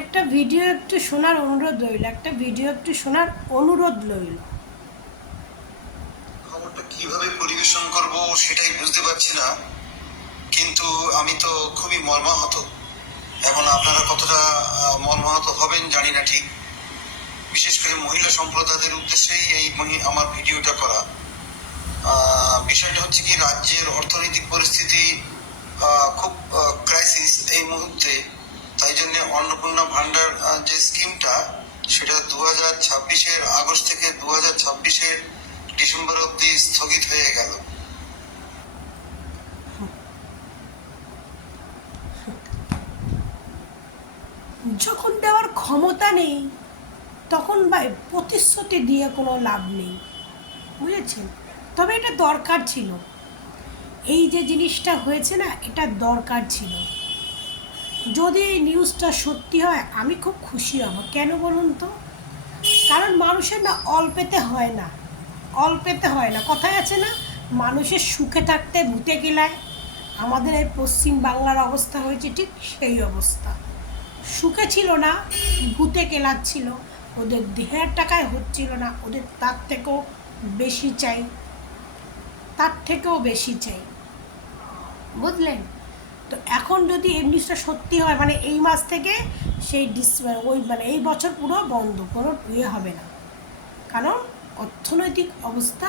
একটা ভিডিও একটু শোনার অনুরোধ রইল, একটা ভিডিও একটু শোনার অনুরোধ রইল। খবরটা কিভাবে পরিবেশন করব সেটাই বুঝতে পারছি না, কিন্তু আমি তো খুবই মর্মাহত। এখন আপনারা কতটা মর্মাহত হবেন জানি না ঠিক। বিশেষ করে মহিলা সম্প্রদায়ের উদ্দেশ্যেই আমার ভিডিওটা করা। বিষয়টা হচ্ছে কি, রাজ্যের অর্থনৈতিক পরিস্থিতি খুব ক্রাইসিস এই মুহূর্তে। তাই জন্য অন্নপূর্ণা ভান্ডার যে স্কিমটা, সেটা 2026-এর আগস্ট থেকে 2026-এর ডিসেম্বর অবধি স্থগিত হয়ে গেল। যখন দেওয়ার ক্ষমতা নেই তখন ভাই প্রতিশ্রুতি দিয়ে কোনো লাভ নেই, বুঝেছেন? তবে এটা দরকার ছিল, এই যে জিনিসটা হয়েছে না, এটা দরকার ছিল। যদি এই নিউজটা সত্যি হয় আমি খুব খুশি হব। কেন বলুন তো? কারণ মানুষের না অল্পেতে হয় না, অল্পেতে হয় না। কথায় আছে না, মানুষের সুখে থাকতে ভূতে গেলায়। আমাদের এই পশ্চিম বাংলার অবস্থা হয়েছে ঠিক সেই অবস্থা। সুখে ছিল না, ভূতে কেলাচ্ছিল। ওদের দেহের টাকায় হচ্ছিল না, ওদের তার থেকেও বেশি চাই, তার থেকেও বেশি চাই, বুঝলেন? তো এখন যদি এই জিনিসটা সত্যি হয়, মানে এই মাস থেকে সেই এই বছর পুরো বন্ধ, কোনো ইয়ে হবে না। কারণ অর্থনৈতিক অবস্থা,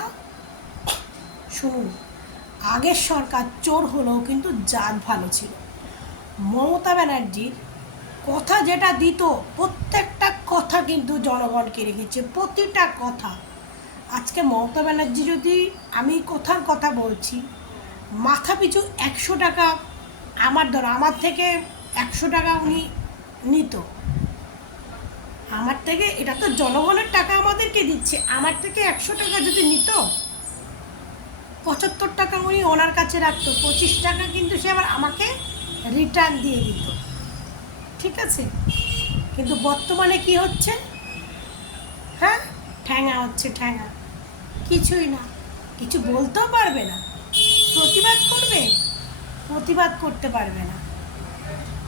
শুনুন, আগের সরকার চোর হলেও কিন্তু জাত ভালো ছিল। মমতা ব্যানার্জির কথা যেটা দিত, প্রত্যেকটা কথা কিন্তু জনগণকে রেখেছে, প্রতিটা কথা। আজকে মমতা ব্যানার্জি যদি, আমি কথার কথা বলছি, মাথা পিছু 100 টাকা, আমার থেকে 100 টাকা উনি নিত, আমার থেকে, এটা তো জনগণের টাকা আমাদেরকে দিচ্ছে, আমার থেকে 100 টাকা যদি নিত, 75 টাকা উনি ওনার কাছে রাখতো, 25 টাকা কিন্তু সে আবার আমাকে রিটার্ন দিয়ে দিত, ঠিক আছে? কিন্তু বর্তমানে কি হচ্ছে? হ্যাঁ, ঠ্যাঙা হচ্ছে, ঠ্যাঙা, কিছুই না, কিছু বলতেও পারবে না। প্রতিবাদ করবে, প্রতিবাদ করতে পারবে না,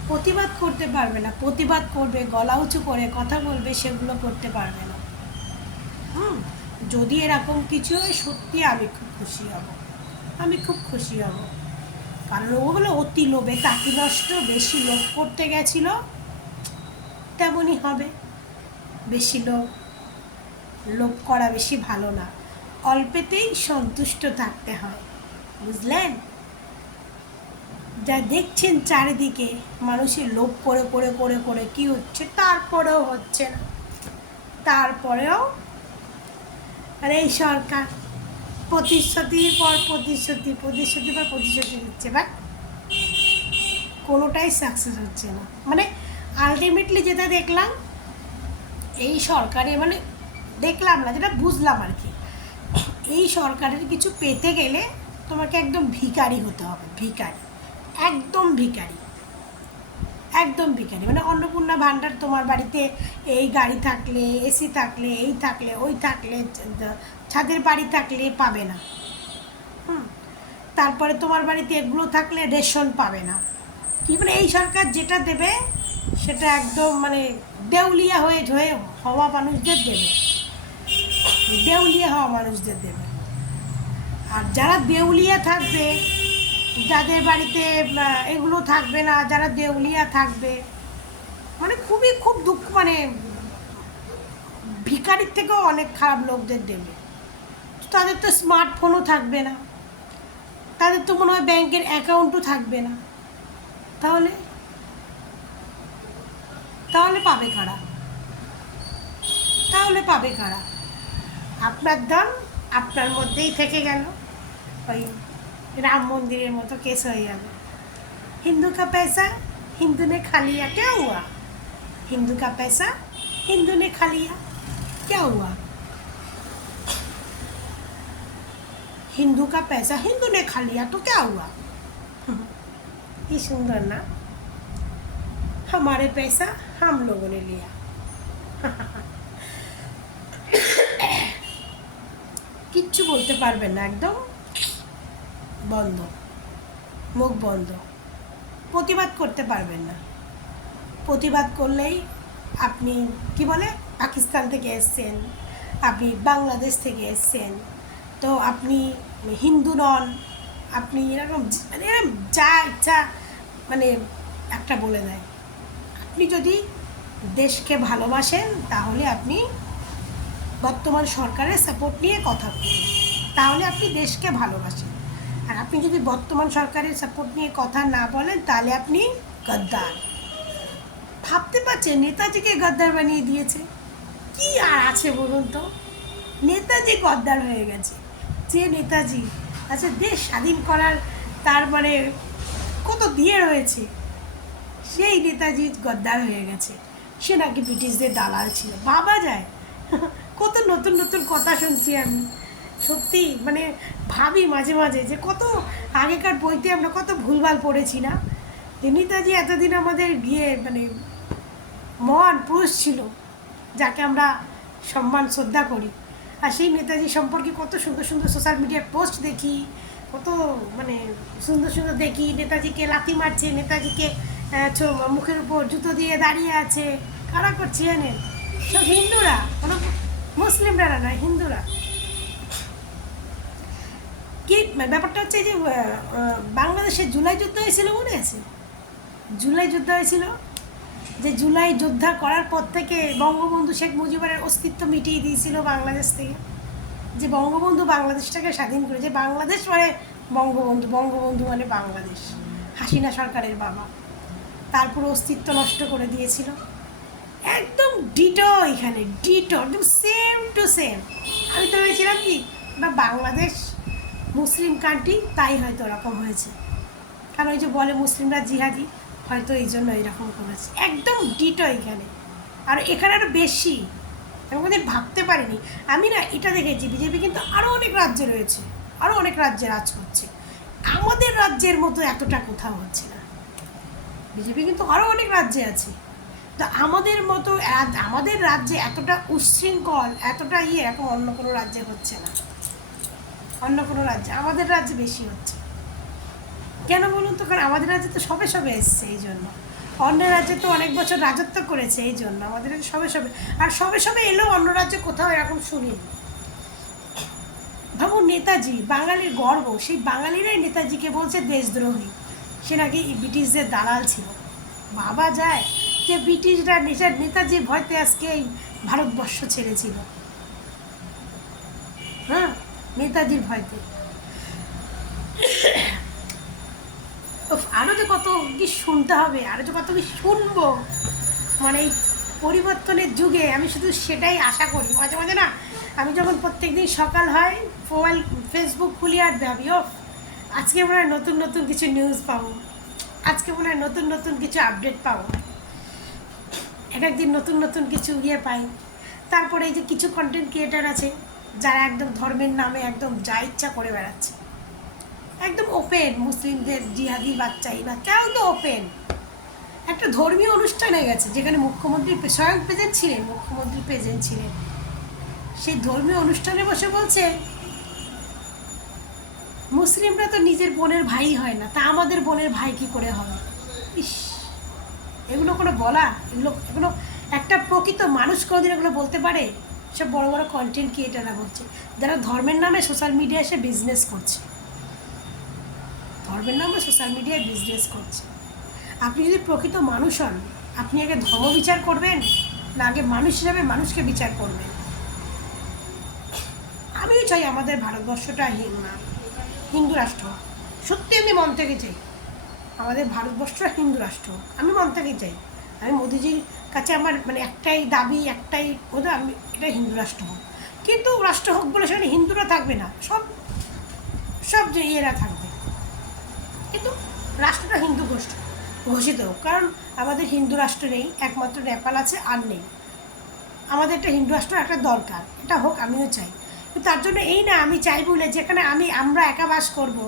প্রতিবাদ করতে পারবে না। প্রতিবাদ করবে, গলা উঁচু করে কথা বলবে, সেগুলো করতে পারবে না। হুম, যদি এরকম কিছু হয় সত্যি আমি খুব খুশি হব, আমি খুব খুশি হব। কারণ ওগুলো অতি লোভে, তাকে নষ্ট, বেশি লোভ করতে গেছিল, তেমনই হবে। বেশি লোভ করা বেশি ভালো না, অল্পেতেই সন্তুষ্ট থাকতে হয়, বুঝলেন? যা দেখছেন চারিদিকে, মানুষের লোভ করে করে করে করে কি হচ্ছে, তারপরেও হচ্ছে না, তারপরেও আর এই সরকার প্রতিশ্রুতির পর প্রতিশ্রুতি, প্রতিশ্রুতির পর প্রতিশ্রুতি দিচ্ছে, বা কোনোটাই সাকসেস হচ্ছে না। মানে আলটিমেটলি যেটা দেখলাম এই সরকারে, মানে দেখলাম না, যেটা বুঝলাম আর কি, এই সরকারের কিছু পেতে গেলে তোমাকে একদম ভিখারি হতে হবে, ভিখারি, একদম ভিখারি, একদম ভিখারি। মানে অন্নপূর্ণা ভাণ্ডার তোমার বাড়িতে, এই গাড়ি থাকলে, এসি থাকলে, এই থাকলে, ওই থাকলে, ছাদের বাড়ি থাকলে পাবে না। হুম, তারপরে তোমার বাড়িতে এগুলো থাকলে রেশন পাবে না। কি মানে এই সরকার যেটা দেবে সেটা একদম মানে দেউলিয়া হয়ে হয়ে হওয়া মানুষদের দেবে, দেউলিয়া হওয়া মানুষদের দেবে। আর যারা দেউলিয়া থাকবে, যাদের বাড়িতে এগুলো থাকবে না, যারা দেউলিয়া থাকবে, মানে খুবই খুব দুঃখ, মানে ভিখারির থেকেও অনেক খারাপ লোকদের দেবে। তাদের তো স্মার্টফোনও থাকবে না, তাদের তো মনে হয় ব্যাংকের অ্যাকাউন্টও থাকবে না। তাহলে তাহলে পাবে কারা? তাহলে পাবে কারা? আপনার দাম আপনার মধ্যেই থেকে গেল, ওই রাম মন্দিরের মতো কেস হয়ে যাবে। हिंदू का पैसा हिंदू ने खा लिया, क्या हुआ? हिंदू का पैसा हिंदू ने खा लिया, क्या हुआ? हिंदू का पैसा हिंदू ने खा लिया तो क्या हुआ? ये सुंदर ना, हमारे पैसा हम लोगों ने लिया। কিচ্ছু বলতে পারবেন না, একদম বন্ধ, মুখ বন্ধ, প্রতিবাদ করতে পারবেন না, প্রতিবাদ করলেই আপনি কি বলে পাকিস্তান থেকে এসছেন, আপনি বাংলাদেশ থেকে এসছেন, তো আপনি হিন্দু নন, আপনি এরকম মানে এরকম যা ইচ্ছা মানে একটা বলে দেয়। আপনি যদি দেশকে ভালোবাসেন তাহলে আপনি বর্তমান সরকারের সাপোর্ট নিয়ে কথা বলুন, তাহলে আপনি দেশকে ভালোবাসেন। আর আপনি যদি বর্তমান সরকারের সাপোর্ট নিয়ে কথা না বলেন তাহলে আপনি গদ্দার। ভাবতে পারছেন নেতাজিকে গদ্দার বানিয়ে দিয়েছে, কি আর আছে বলুন তো? নেতাজি গদ্দার হয়ে গেছে। যে নেতাজি আচ্ছা দেশ স্বাধীন করার তার মানে কত দিয়ে রয়েছে, সেই নেতাজি গদ্দার হয়ে গেছে। সে নাকি ব্রিটিশদের দালাল ছিল, ভাবা যায়? কত নতুন নতুন কথা শুনছি আমি, সত্যি মানে ভাবি মাঝে মাঝে যে কত আগেকার বইতে আমরা কত ভুলভাল পড়েছি না, যে নেতাজি এতদিন আমাদের গিয়ে মানে মহান পুরুষ ছিল যাকে আমরা সম্মান শ্রদ্ধা করি। আর সেই নেতাজি সম্পর্কে কত সুন্দর সুন্দর সোশ্যাল মিডিয়ায় পোস্ট দেখি, কত মানে সুন্দর সুন্দর দেখি, নেতাজিকে লাথি মারছে, নেতাজিকে মুখের উপর জুতো দিয়ে দাঁড়িয়ে আছে। কারা করছে জানেন? সব হিন্দুরা, কোনো মুসলিমরা না, হিন্দুরা। কি ব্যাপারটা হচ্ছে যে বাংলাদেশে জুলাই যুদ্ধ হয়েছিল, মনে আছে? জুলাই যুদ্ধ হয়েছিল, যে জুলাই যোদ্ধা করার পর থেকে বঙ্গবন্ধু শেখ মুজিবের অস্তিত্ব মিটিয়ে দিয়েছিল বাংলাদেশ থেকে, যে বঙ্গবন্ধু বাংলাদেশটাকে স্বাধীন করে, যে বাংলাদেশ মানে বঙ্গবন্ধু, বঙ্গবন্ধু মানে বাংলাদেশ, হাসিনা সরকারের বাবা, তারপর অস্তিত্ব নষ্ট করে দিয়েছিল। একদম ডিটো, এখানে ডিটো একদম সেম টু সেম। আমি তো ভেবেছিলাম কি বা বাংলাদেশ মুসলিম কান্ট্রি, তাই হয়তো ওরকম হয়েছে, কারণ ওই যে বলে মুসলিমরা জিহাদি, হয়তো এই জন্য এরকম করেছে। একদম ডিটো এখানে, আর এখানে আরও বেশি। আমি কোনোদিন ভাবতে পারিনি। আমি না এটা দেখেছি বিজেপি কিন্তু আরও অনেক রাজ্যে রয়েছে, আরও অনেক রাজ্যে রাজ করছে, আমাদের রাজ্যের মতো এতটা কোথাও হচ্ছে না। বিজেপি কিন্তু আরও অনেক রাজ্যে আছে, তো আমাদের মতো আমাদের রাজ্যে এতটা উচ্ছৃঙ্খল, এতটা এখন অন্য কোনো রাজ্যে হচ্ছে না। অন্য কোনো রাজ্যে, আমাদের রাজ্যে বেশি হচ্ছে। কেন বলুন তো? কারণ আমাদের রাজ্যে তো সবে সবে এসছে, এই জন্য। অন্য রাজ্যে তো অনেক বছর রাজত্ব করেছে, এই জন্য আমাদের রাজ্যে সবে সবে। আর সবে সবে এলেও অন্য রাজ্যে কোথাও এরকম শুনিনি। ভাবুন, নেতাজি বাঙালির গর্ব, সেই বাঙালিরাই নেতাজিকে বলছে দেশদ্রোহী, সে নাকি ব্রিটিশদের দালাল ছিল। ভাবা যায় যে ব্রিটিশরা নেতাজি ভয়তে আজকে এই ভারতবর্ষ ছেড়েছিল, হ্যাঁ, নেতাজির ভয়তে। আরও যে কত কি শুনতে হবে, আরও যে কত কি শুনবো, মানে এই পরিবর্তনের যুগে আমি শুধু সেটাই আশা করি। মাঝে মাঝে না আমি যখন প্রত্যেক দিন সকাল হয় মোবাইল ফেসবুক খুলি আর ভাবি, ও আজকে মনে হয় নতুন নতুন কিছু নিউজ পাবো, আজকে মনে হয় নতুন নতুন কিছু আপডেট পাবো, এক একদিন নতুন নতুন কিছু পাই। তারপরে এই যে কিছু কন্টেন্ট ক্রিয়েটার আছে যারা একদম ধর্মের নামে একদম যা ইচ্ছা করে বেড়াচ্ছে, একদম ওপেন, মুসলিমদের জিহাদি বাচ্চা এই বাচ্চা একদম ওপেন। একটা ধর্মীয় অনুষ্ঠান হয়ে গেছে যেখানে মুখ্যমন্ত্রী স্বয়ং প্রেজেন্ট ছিলেন, মুখ্যমন্ত্রী প্রেজেন্ট ছিলেন, সেই ধর্মীয় অনুষ্ঠানে বসে বলছে মুসলিমরা তো নিজের বোনের ভাই হয় না, তা আমাদের বোনের ভাই কি করে হবে? ইস, এগুলো কোনো বলা? এগুলো এগুলো একটা প্রকৃত মানুষ কোনোদিন এগুলো বলতে পারে? সব বড় বড় কন্টেন্ট ক্রিয়েটাররা বলছে, যারা ধর্মের নামে সোশ্যাল মিডিয়ায় এসে বিজনেস করছে, ধর্মের নামে সোশ্যাল মিডিয়ায় বিজনেস করছে। আপনি যদি প্রকৃত মানুষ হন, আপনি আগে ধর্ম বিচার করবেন না আগে মানুষ হিসাবে মানুষকে বিচার করবেন? আমিও চাই আমাদের ভারতবর্ষটা হিন্দু রাষ্ট্র হোক, সত্যি আমি মন থেকে চাই আমাদের ভারতবর্ষটা হিন্দু রাষ্ট্র হোক, আমি মন থেকেই চাই। আমি মোদিজির কাছে আমার মানে একটাই দাবি, একটাই কথা, আমি এটা হিন্দু রাষ্ট্র হোক। কিন্তু রাষ্ট্র হোক বলে সেখানে হিন্দুরা থাকবে না, সব সব যে ইয়েরা থাকবে, কিন্তু রাষ্ট্রটা হিন্দু ঘোষিত হোক। কারণ আমাদের হিন্দু রাষ্ট্র নেই, একমাত্র নেপাল আছে, আর নেই। আমাদের একটা হিন্দু রাষ্ট্র একটা দরকার, এটা হোক, আমিও চাই। কিন্তু তার জন্য এই না আমি চাই বলে যেখানে আমরা একা বাস করবো